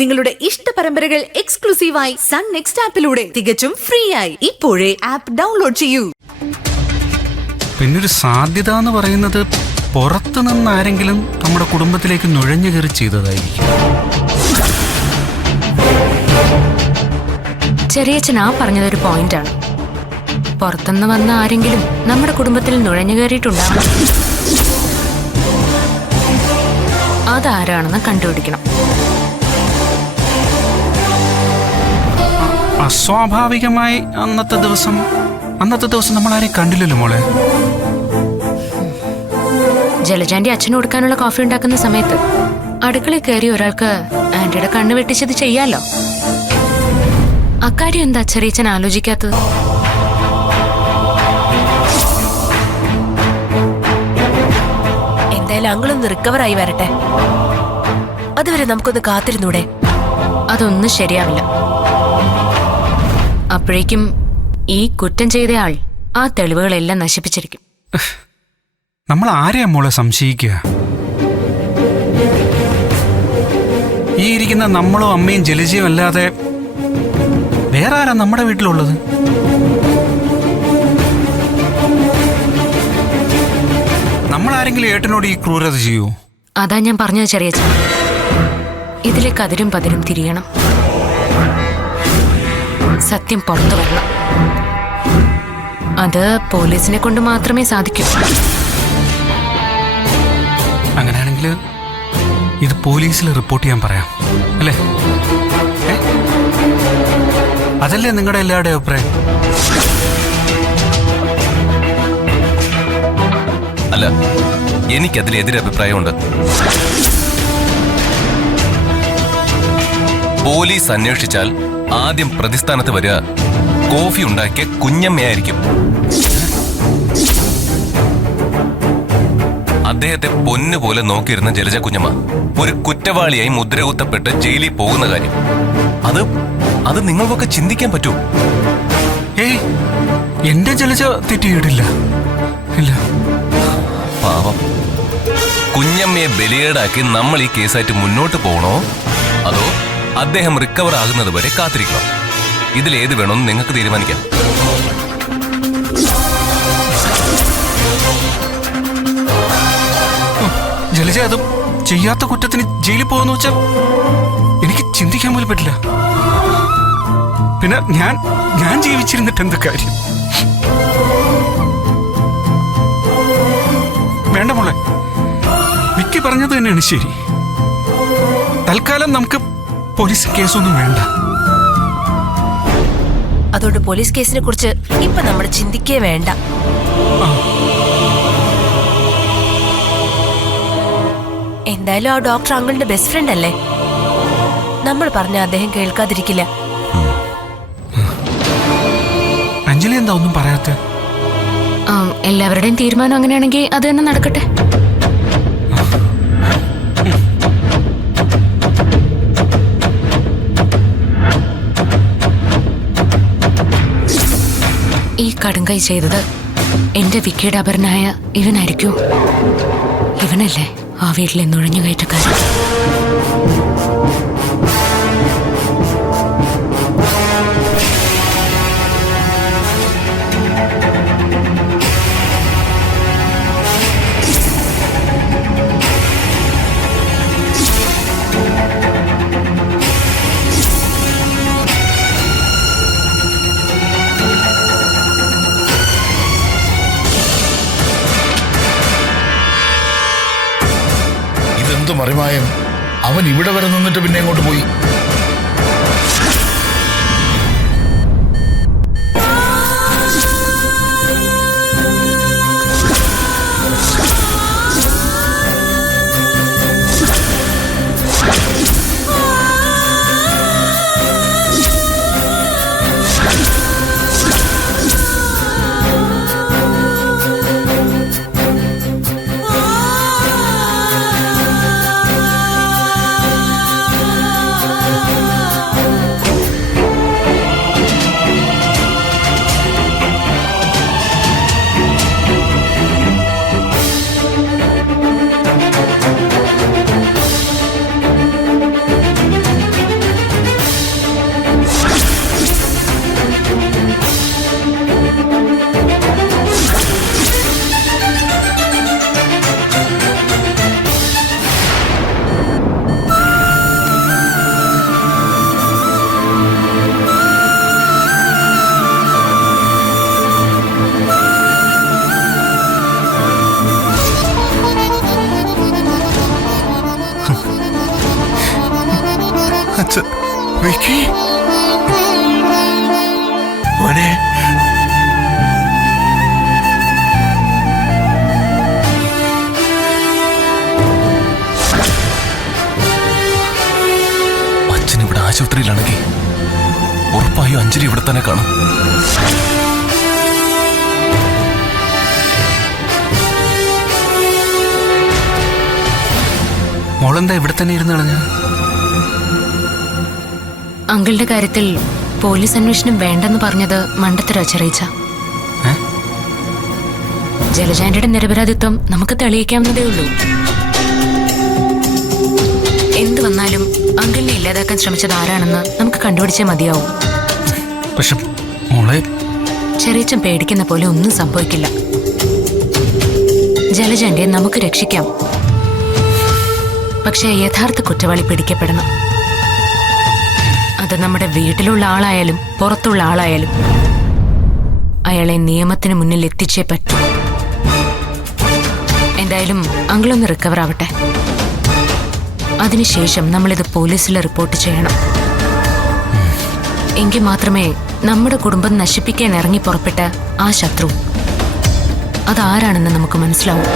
നിങ്ങളുടെ ഇഷ്ട പരമ്പരകൾ എക്സ്ക്ലൂസീവായി സൺ നെക്സ്റ്റ് ആപ്പിലൂടെ തികച്ചും ഫ്രീ ആയി ഇപ്പോഴേ ആപ്പ് ഡൗൺലോഡ് ചെയ്യൂ. പിന്നൊരു സാധ്യത എന്ന് പറയുന്നത് പുറത്തു നിന്ന് ആരെങ്കിലും നമ്മുടെ കുടുംബത്തിലേക്ക് നുഴഞ്ഞു കയറി ചെയ്തതായിരിക്കും. ചെറിയച്ഛൻ ആ പറഞ്ഞതൊരു പോയിന്റാണ്. പുറത്തുനിന്ന് വന്ന ആരെങ്കിലും നമ്മുടെ കുടുംബത്തിൽ നുഴഞ്ഞു കയറിയിട്ടുണ്ടാവും. അതാരാണെന്ന് കണ്ടുപിടിക്കണം. അസ്വാഭാവികമായി അന്നത്തെ ദിവസം നമ്മൾ ആരെയും കണ്ടില്ലല്ലോ മോളെ. ജലജാന്റെ അച്ഛന് കൊടുക്കാനുള്ള കോഫി ഉണ്ടാക്കുന്ന സമയത്ത് അടുക്കളയിൽ കയറി ഒരാൾക്ക് ആന്റിയുടെ കണ്ണ് വെട്ടിച്ചത് ചെയ്യാലോ. അക്കാര്യം എന്താ ചെറിയച്ഛൻ ആലോചിക്കാത്തത്? എന്തായാലും അങ്ങളൊന്ന് റിക്കവറായി വരട്ടെ. അതുവരെ നമുക്കൊന്ന് കാത്തിരുന്നൂടെ? അതൊന്നും ശരിയാവില്ല. അപ്പോഴേക്കും ഈ കുറ്റം ചെയ്തയാൾ ആ തെളിവുകളെല്ലാം നശിപ്പിച്ചിരിക്കും. നമ്മൾ ആരെയാ മോളെ സംശയിക്കുക? ഈ ഇരിക്കുന്ന നമ്മളോ അമ്മയും ജലജയും അല്ലാതെ വേറെ ആരാ നമ്മുടെ വീട്ടിലുള്ളത്? നമ്മളാരെങ്കിലും ഏട്ടനോട് ഈ ക്രൂരത ചെയ്യൂ? അതാ ഞാൻ പറഞ്ഞത് ചെറിയച്ഛൻ. ഇതിലെ കതിരും പതിരും തിരിയണം. സത്യം പുറത്തു വരണം. അത് പോലീസിനെ കൊണ്ട് മാത്രമേ സാധിക്കൂ. അങ്ങനെയാണെങ്കിൽ ഇത് പോലീസിൽ റിപ്പോർട്ട് ചെയ്യാൻ പറയാം അല്ലേ? അതല്ലേ നിങ്ങളുടെ എല്ലാവരുടെയും അഭിപ്രായം? അല്ല, എനിക്കതിൽ എതിരഭിപ്രായമുണ്ട്. പോലീസ് അന്വേഷിച്ചാൽ ആദ്യം പ്രതിസ്ഥാനത്ത് വരിക കോഫി ഉണ്ടാക്കിയ കുഞ്ഞമ്മയായിരിക്കും. അദ്ദേഹത്തെ പൊന്നുപോലെ നോക്കിയിരുന്ന ജലജ കുഞ്ഞമ്മ ഒരു കുറ്റവാളിയായി മുദ്രകുത്തപ്പെട്ട് ജയിലിൽ പോകുന്ന കാര്യം അത് നിങ്ങൾക്കൊക്കെ ചിന്തിക്കാൻ പറ്റൂ? ഏയ്, എന്റെ ജലജ തെറ്റിയിട്ടില്ല. ഇല്ല. പാവം കുഞ്ഞമ്മയെ ബലിയേടാക്കി നമ്മൾ ഈ കേസായിട്ട് മുന്നോട്ട് പോകണോ അതോ അദ്ദേഹം റിക്കവർ ആകുന്നത് വരെ കാത്തിരിക്കണം? ഇതിലേത് വേണമെന്ന് നിങ്ങൾക്ക് തീരുമാനിക്കാം. ജലജ അത് ചെയ്യാത്ത കുറ്റത്തിന് ജയിലിൽ പോകാന്ന് വെച്ചാൽ എനിക്ക് ചിന്തിക്കാൻ പോലും പറ്റില്ല. പിന്നെ ഞാൻ ജീവിച്ചിരുന്നിട്ട് എന്ത് കാര്യം? വേണ്ട മോളെ, വിക്കി പറഞ്ഞത് തന്നെയാണ് ശരി. തൽക്കാലം നമുക്ക് പോലീസ് കേസൊന്നും വേണ്ട. അതുകൊണ്ട് പോലീസ് കേസിനെ കുറിച്ച് ഇപ്പൊ നമ്മൾ ചിന്തിക്കേ വേണ്ട. എന്തായാലും ആ ഡോക്ടർ അങ്കിളിന്റെ ബെസ്റ്റ് ഫ്രണ്ട് അല്ലേ? നമ്മൾ പറഞ്ഞ അദ്ദേഹം കേൾക്കാതിരിക്കില്ല. അഞ്ജലി എന്താ ഒന്നും പറയാത്ത? എല്ലാവരുടെയും തീരുമാനം അങ്ങനെയാണെങ്കിൽ അത് തന്നെ നടക്കട്ടെ. ഈ കടുങ്കൈ ചെയ്തത് എന്റെ വിക്കിയുടെ അപരനായ ഇവനായിരിക്കൂ. ഇവനല്ലേ ആ വീട്ടിലെ നുഴഞ്ഞു കയറ്റക്കാരൻ? മറിമായം, അവൻ ഇവിടെ വരെ നിന്നിട്ട് പിന്നെ എങ്ങോട്ട് പോയി? വിക്കി മോനെ അച്ഛൻ ഇവിടെ ആശുപത്രിയിലാണെങ്കിൽ ഉറപ്പായും അഞ്ജലി ഇവിടെ തന്നെ കാണും. മോളെന്താ ഇവിടെ തന്നെ ഇരുന്ന് കളഞ്ഞ? അങ്കിളുടെ കാര്യത്തിൽ പോലീസ് അന്വേഷണം വേണ്ടെന്ന് പറഞ്ഞത് മണ്ടത്തര ചെറിയിച്ച. ജലജാന്റിയുടെ നിരപരാധിത്വം നമുക്ക് തെളിയിക്കാവുന്നതേ ഉള്ളൂ. എന്ത് വന്നാലും അങ്കിളിനെ ഇല്ലാതാക്കാൻ ശ്രമിച്ചത് ആരാണെന്ന് നമുക്ക് കണ്ടുപിടിച്ചേ മതിയാവും. പക്ഷെ മോളെ, ചെറിയച്ചൻ പേടിക്കുന്ന പോലെ ഒന്നും സംഭവിക്കില്ല. ജലജാന്റിയെ നമുക്ക് രക്ഷിക്കാം. പക്ഷേ യഥാർത്ഥ കുറ്റവാളി പിടിക്കപ്പെടണം. അത് നമ്മുടെ വീട്ടിലുള്ള ആളായാലും പുറത്തുള്ള ആളായാലും അയാളെ നിയമത്തിന് മുന്നിൽ എത്തിച്ചേ പറ്റൂ. എന്തായാലും അങ്കിളൊന്ന് റിക്കവർ ആവട്ടെ. അതിനുശേഷം നമ്മളിത് പോലീസിൽ റിപ്പോർട്ട് ചെയ്യണം. എങ്കിൽ മാത്രമേ നമ്മുടെ കുടുംബം നശിപ്പിക്കാൻ ഇറങ്ങി പുറപ്പെട്ട ആ ശത്രു അതാരാണെന്ന് നമുക്ക് മനസ്സിലാവും.